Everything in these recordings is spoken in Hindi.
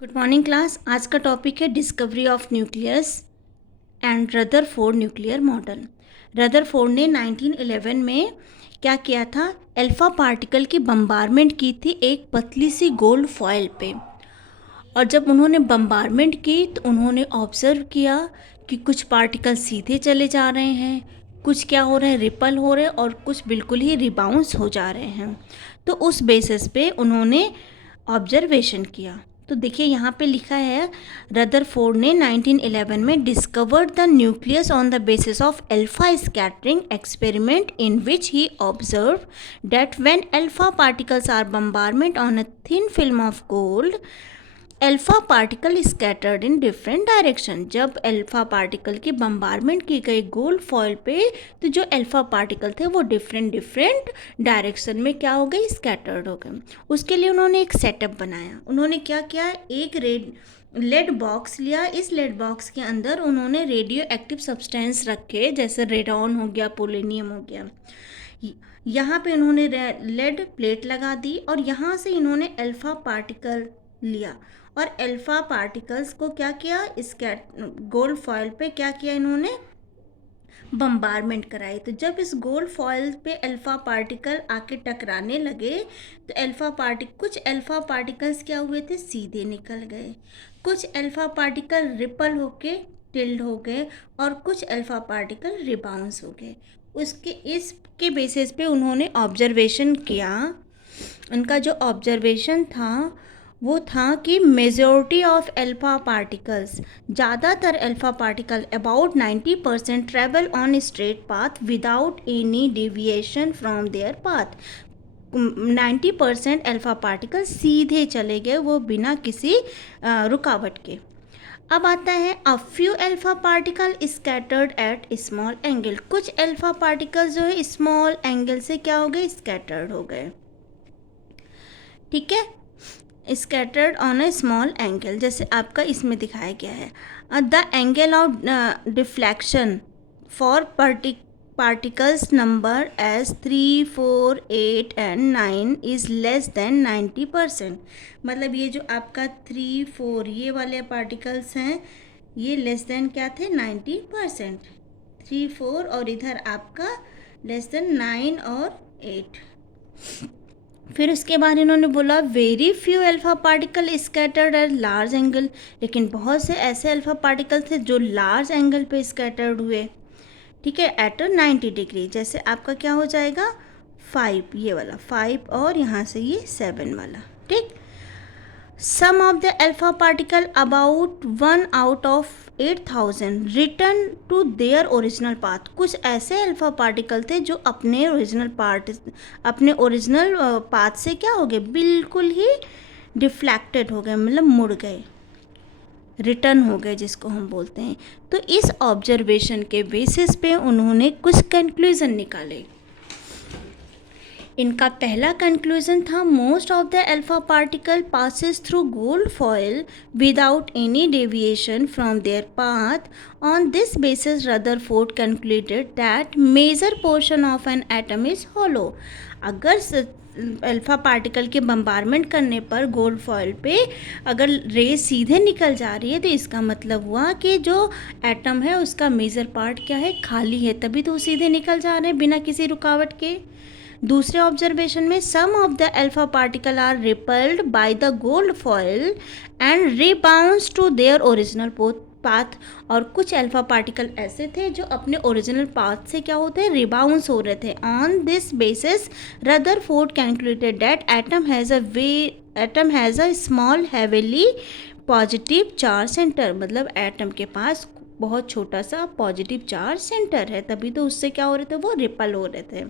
Good morning class. आज का टॉपिक है discovery of nucleus and Rutherford nuclear model. Rutherford ने 1911 में क्या किया था, अल्फा पार्टिकल की बम्बारमेंट की थी एक पतली सी गोल्ड फॉयल पे। और जब उन्होंने बम्बारमेंट की तो उन्होंने ऑब्जर्व किया कि कुछ पार्टिकल सीधे चले जा रहे हैं, कुछ क्या हो रहे हैं, रिपल हो रहे हैं, और कुछ बिल्कुल ही रिबाउंस हो जा रहे हैं। तो उस बेसिस पे उन्होंने ऑब्जर्वेशन किया। तो देखिए यहाँ पे लिखा है, रदरफोर्ड ने 1911 में discovered the nucleus on the basis of alpha scattering experiment in which he observe that when alpha particles are bombardment on a thin film of gold, alpha particle scattered in different direction. जब अल्फा पार्टिकल की बम्बारमेंट की गई गोल्ड फॉयल पे, तो जो अल्फा पार्टिकल थे वो डिफरेंट डायरेक्शन में क्या हो गए, स्कैटर्ड हो गए। उसके लिए उन्होंने एक सेटअप बनाया। उन्होंने क्या किया, एक लेड बॉक्स लिया। इस लेड बॉक्स के अंदर उन्होंने रेडियो एक्टिव सब्सटेंस रखे, जैसे रेडॉन हो गया, पोलेनियम हो गया। यहाँ पे उन्होंने लेड प्लेट लगा दी और यहाँ से इन्होंने अल्फा पार्टिकल लिया और अल्फा पार्टिकल्स को क्या किया, इसके गोल्ड फॉयल पे क्या किया, इन्होंने बम्बारमेंट कराई। तो जब इस गोल्ड फॉयल पे अल्फा पार्टिकल आके टकराने लगे तो कुछ अल्फा पार्टिकल्स क्या हुए थे, सीधे निकल गए। कुछ अल्फा पार्टिकल रिपल होके टिल्ड हो गए और कुछ अल्फा पार्टिकल रिबाउंस हो गए। इसके बेसिस पे उन्होंने ऑब्जर्वेशन किया। उनका जो ऑब्जर्वेशन था वो था कि मेजॉरिटी ऑफ अल्फा पार्टिकल्स, ज़्यादातर alpha particle about 90% travel on straight path without any deviation from their path. 90% alpha particle सीधे चले गए, वो बिना किसी रुकावट के। अब आता है a few alpha particle scattered at small angle. कुछ अल्फा पार्टिकल्स जो है स्मॉल एंगल से क्या हो गए, स्कैटर्ड हो गए। ठीक है, scattered on a small angle, जैसे आपका इसमें दिखाया गया है। The angle of deflection for particles number as 3, 4, 8 and 9 is less than 90%। मतलब ये जो आपका 3, 4 ये वाले पार्टिकल्स हैं, ये लेस देन क्या थे, 90%। 3, 4 और इधर आपका लेस देन 9 और 8। फिर उसके बाद इन्होंने बोला very few alpha particle scattered at large angle. लेकिन बहुत से ऐसे अल्फा पार्टिकल थे जो लार्ज एंगल पे स्कैटर्ड हुए। ठीक है, एट 90 डिग्री। जैसे आपका क्या हो जाएगा, 5, ये वाला 5 और यहाँ से ये 7 वाला। ठीक, some of the alpha particle about 1 out of 8000 return to their original path. कुछ ऐसे अल्फा पार्टिकल थे जो अपने ओरिजिनल पाथ से क्या हो गए, बिल्कुल ही डिफ्लेक्टेड हो गए, मतलब मुड़ गए, रिटर्न हो गए जिसको हम बोलते हैं। तो इस ऑब्जर्वेशन के बेसिस पे उन्होंने कुछ कंक्लूजन निकाले। इनका पहला कंक्लूजन था, most of the alpha particle passes through gold foil without any deviation from their path. On this basis Rutherford concluded that major portion of an atom is hollow. अगर अल्फा पार्टिकल के बम्बारमेंट करने पर गोल्ड फॉयल पे अगर रेस सीधे निकल जा रही है तो इसका मतलब हुआ कि जो एटम है उसका मेजर पार्ट क्या है, खाली है, तभी तो वो सीधे निकल जा रहे हैं बिना किसी रुकावट के। दूसरे ऑब्जर्वेशन में some of the alpha particle are repelled by the gold foil and rebounce to their original path. और कुछ अल्फा पार्टिकल ऐसे थे जो अपने ओरिजिनल पाथ से क्या होते हैं, रिबाउंस हो रहे थे। On this basis Rutherford calculated that atom has a small heavily positive charge centre. मतलब एटम के पास बहुत छोटा सा पॉजिटिव चार्ज सेंटर है, तभी तो उससे क्या हो रहे थे, वो रिपल हो रहे थे।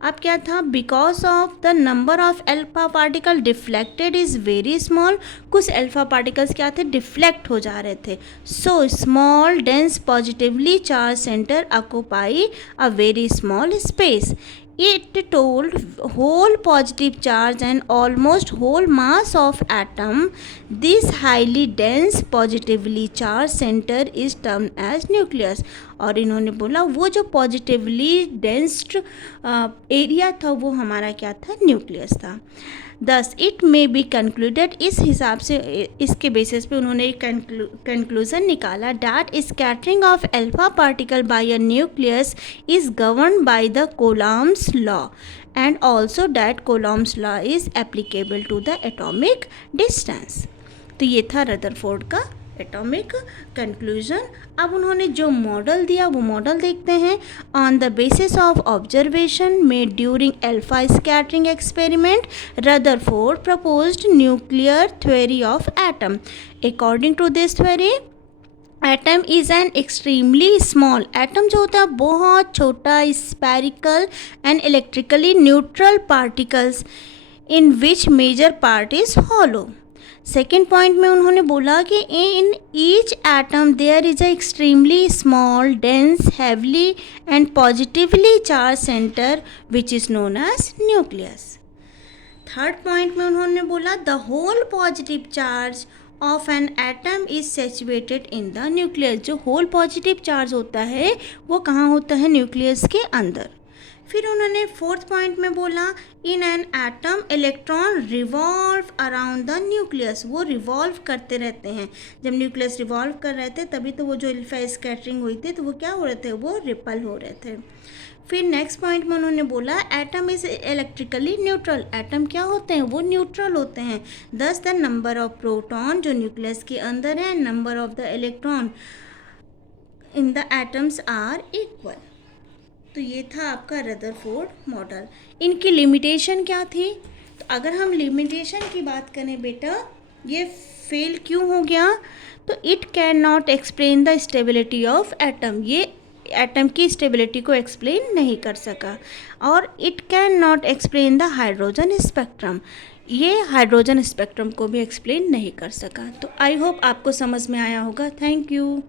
अब क्या था, because of the number of alpha particle deflected is very small. कुछ अल्फा पार्टिकल्स क्या थे, डिफ्लेक्ट हो जा रहे थे। So small dense positively charge centre occupy a very small space. It told whole positive charge and almost whole mass of atom. This highly dense positively charged center is termed as nucleus. और इन्होंने बोला वो जो पॉजिटिवली डेंस्ड एरिया था वो हमारा क्या था, न्यूक्लियस था। Thus it may be concluded, इस हिसाब से इसके बेसिस पे उन्होंने एक कंक्लूजन निकाला that scattering of alpha particle by a nucleus is govern by the Coulomb's law and also that Coulomb's law is applicable to the atomic distance. तो ये था रदरफोर्ड का एटॉमिक कंक्लूजन। अब उन्होंने जो मॉडल दिया वो मॉडल देखते हैं। On the basis of observation made during alpha scattering experiment Rutherford proposed nuclear theory of atom. According to this theory atom is an extremely small, atom जो होता है बहुत छोटा, spherical and electrically neutral particles in which major part is hollow. Second point में उन्होंने बोला कि in each atom there is a extremely small dense heavily and positively charge center which is known as nucleus. Third point में उन्होंने बोला the whole positive charge of an atom is saturated in the nucleus. जो होल पॉजिटिव चार्ज होता है वो कहाँ होता है? न्यूक्लियस के अंदर। फिर उन्होंने फोर्थ पॉइंट में बोला in an atom electron revolve around the nucleus. वो रिवॉल्व करते रहते हैं। जब न्यूक्लियस रिवॉल्व कर रहे थे तभी तो वो जो अल्फा स्कैटरिंग हुई थी तो वो क्या हो रहे थे? वो रिपल हो रहे थे। फिर नेक्स्ट पॉइंट में उन्होंने बोला atom is electrically neutral. Atom क्या होते हैं? वो न्यूट्रल होते हैं। Thus the number of proton जो न्यूक्लियस के अंदर है, number of the electron in the atoms are equal. तो ये था आपका रदरफोर्ड मॉडल। इनकी लिमिटेशन क्या थी? तो अगर हम लिमिटेशन की बात करें बेटा, ये फेल क्यों हो गया? तो it can not explain the stability of atom. ये एटम की स्टेबिलिटी को एक्सप्लेन नहीं कर सका। और it can not explain the hydrogen spectrum. ये हाइड्रोजन स्पेक्ट्रम को भी एक्सप्लेन नहीं कर सका। तो आई होप आपको समझ में आया होगा। Thank you.